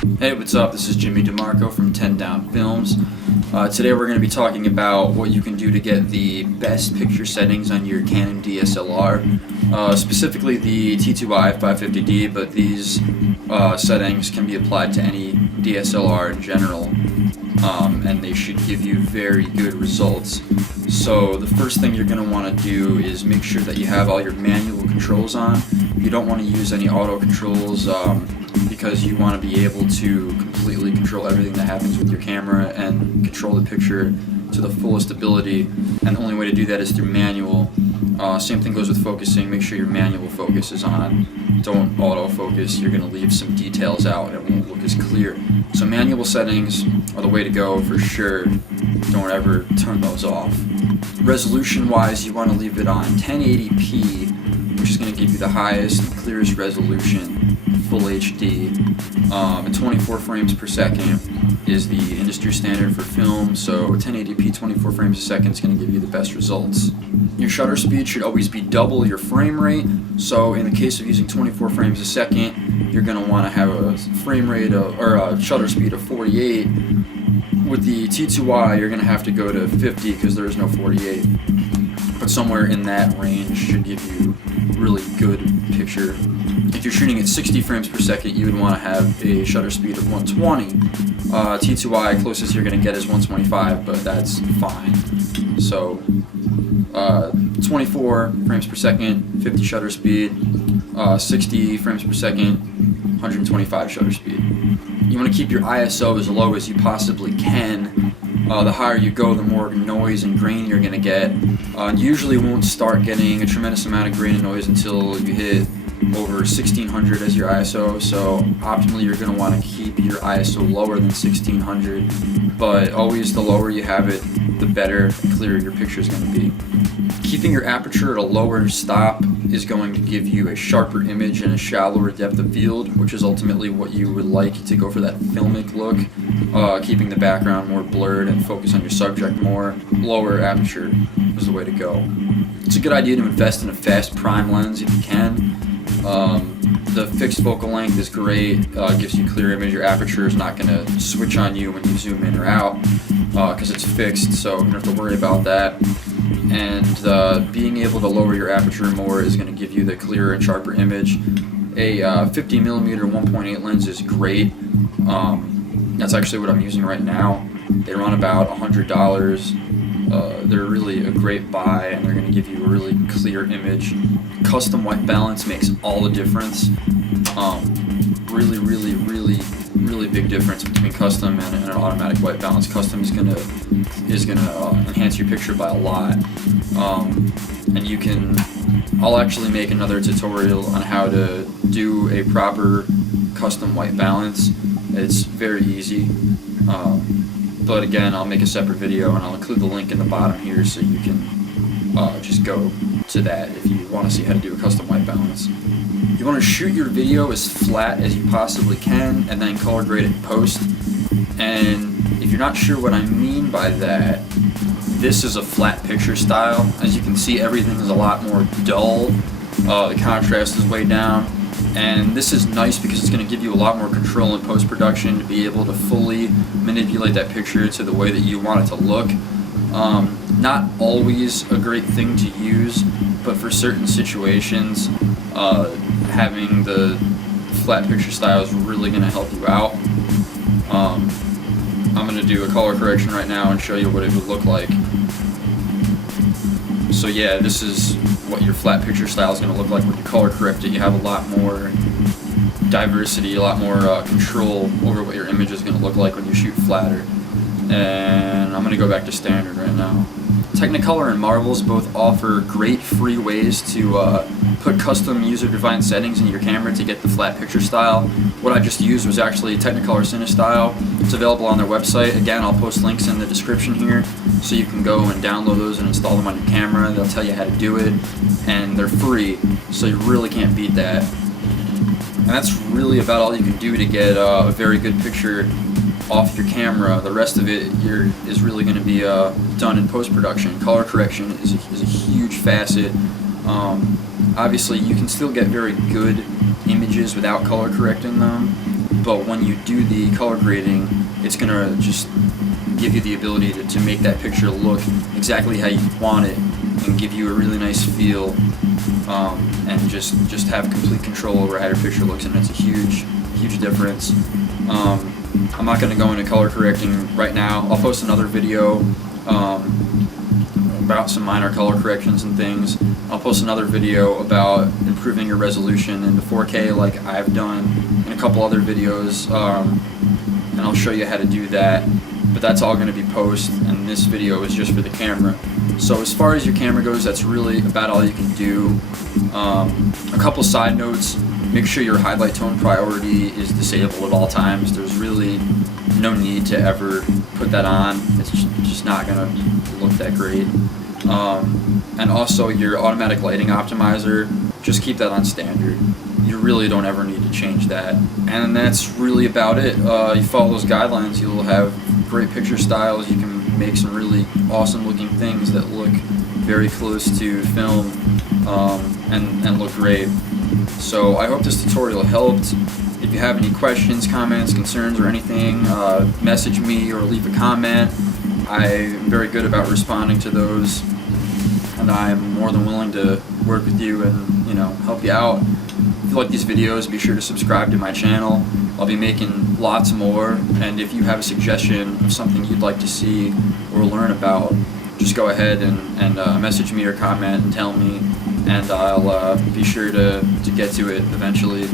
Hey, what's up? This is Jimmy DeMarco from 10 Down Films. Today we're going to be talking about what you can do to get the best picture settings on your Canon DSLR, specifically the T2i 550D, but these settings can be applied to any DSLR in general, and they should give you very good results. So the first thing you're going to want to do is make sure that you have all your manual controls on. You don't want to use any auto controls because you want to be able to completely control everything that happens with your camera and control the picture to the fullest ability, and the only way to do that is through manual. Same thing goes with focusing. Make sure your manual focus is on. Don't autofocus. You're going to leave some details out and it won't look as clear. So manual settings are the way to go for sure. Don't ever turn those off. Resolution wise, you want to leave it on 1080p, which is going to give you the highest and clearest resolution, full HD. And 24 frames per second is the industry standard for film, so 1080p 24 frames a second is going to give you the best results. Your shutter speed should always be double your frame rate, so in the case of using 24 frames a second, you're going to want to have a frame rate or a shutter speed of 48. With the T2i, you're going to have to go to 50 because there is no 48, but somewhere in that range should give you really good picture. If you're shooting at 60 frames per second, you would want to have a shutter speed of 120. T2i, closest you're going to get is 125, but that's fine. So 24 frames per second, 50 shutter speed, 60 frames per second, 125 shutter speed. You want to keep your ISO as low as you possibly can. The higher you go, the more noise and grain you're going to get. Usually won't start getting a tremendous amount of grain and noise until you hit over 1600 as your ISO, so optimally you're going to want to keep your ISO lower than 1600, but always the lower you have it, the better and clearer your picture is going to be. Keeping your aperture at a lower stop is going to give you a sharper image and a shallower depth of field, which is ultimately what you would like to go for that filmic look. Keeping the background more blurred and focus on your subject more. Lower aperture is the way to go. It's a good idea to invest in a fast prime lens if you can. The fixed focal length is great, gives you clear image. Your aperture is not going to switch on you when you zoom in or out because it's fixed, so you don't have to worry about that. And being able to lower your aperture more is going to give you the clearer and sharper image. A 50mm 1.8 lens is great. That's actually what I'm using right now. They run about $100. They're really a great buy, and they're going to give you a really clear image. Custom white balance makes all the difference. Really big difference between custom and an automatic white balance. Custom is gonna enhance your picture by a lot. And you can. I'll actually make another tutorial on how to do a proper custom white balance. It's very easy. But again, I'll make a separate video and I'll include the link in the bottom here so you can just go to that if you want to see how to do a custom white balance. You want to shoot your video as flat as you possibly can and then color grade it in post. And if you're not sure what I mean by that, this is a flat picture style. As you can see, everything is a lot more dull. The contrast is way down. And this is nice because it's going to give you a lot more control in post-production to be able to fully manipulate that picture to the way that you want it to look. Not always a great thing to use, but for certain situations, having the flat picture style is really going to help you out. I'm going to do a color correction right now and show you what it would look like. So yeah, this is what your flat picture style is going to look like when you color correct it. You have a lot more diversity, a lot more control over what your image is going to look like when you shoot flatter. And I'm going to go back to standard right now. Technicolor and Marvels both offer great free ways to put custom user-defined settings in your camera to get the flat picture style. What I just used was actually Technicolor cinestyle. It's available on their website. Again, I'll post links in the description here so you can go and download those and install them on your camera. They'll tell you how to do it, and they're free, so you really can't beat that. And that's really about all you can do to get a very good picture off your camera. The rest of it is really going to be done in post-production. Color correction is a huge facet. Obviously, you can still get very good images without color correcting them, but when you do the color grading, it's going to just give you the ability to make that picture look exactly how you want it and give you a really nice feel, and just have complete control over how your picture looks, and it's a huge difference. I'm not going to go into color correcting right now. I'll post another video about some minor color corrections and things. I'll post another video about improving your resolution into 4K like I've done in a couple other videos, and I'll show you how to do that. But that's all going to be post, and this video is just for the camera. So as far as your camera goes, that's really about all you can do. A couple side notes: make sure your highlight tone priority is disabled at all times. There's really no need to ever put that on. It's just not going to look that great. And also your automatic lighting optimizer, just keep that on standard. You really don't ever need to change that. And that's really about it. You follow those guidelines, you'll have great picture styles. You can make some really awesome looking things that look very close to film, and look great. So I hope this tutorial helped. If you have any questions, comments, concerns, or anything, message me or leave a comment. I'm very good about responding to those, and I'm more than willing to work with you and help you out. If you like these videos, be sure to subscribe to my channel. I'll be making lots more, and if you have a suggestion of something you'd like to see or learn about, just go ahead and message me or comment and tell me, and I'll be sure to get to it eventually,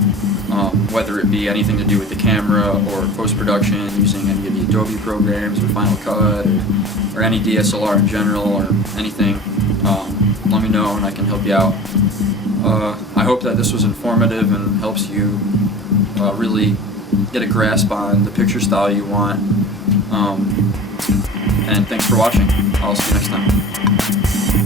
whether it be anything to do with the camera or post-production using any of the Adobe programs or Final Cut, or any DSLR in general, or anything. Let me know and I can help you out. I hope that this was informative and helps you really get a grasp on the picture style you want. And thanks for watching. I'll see you next time.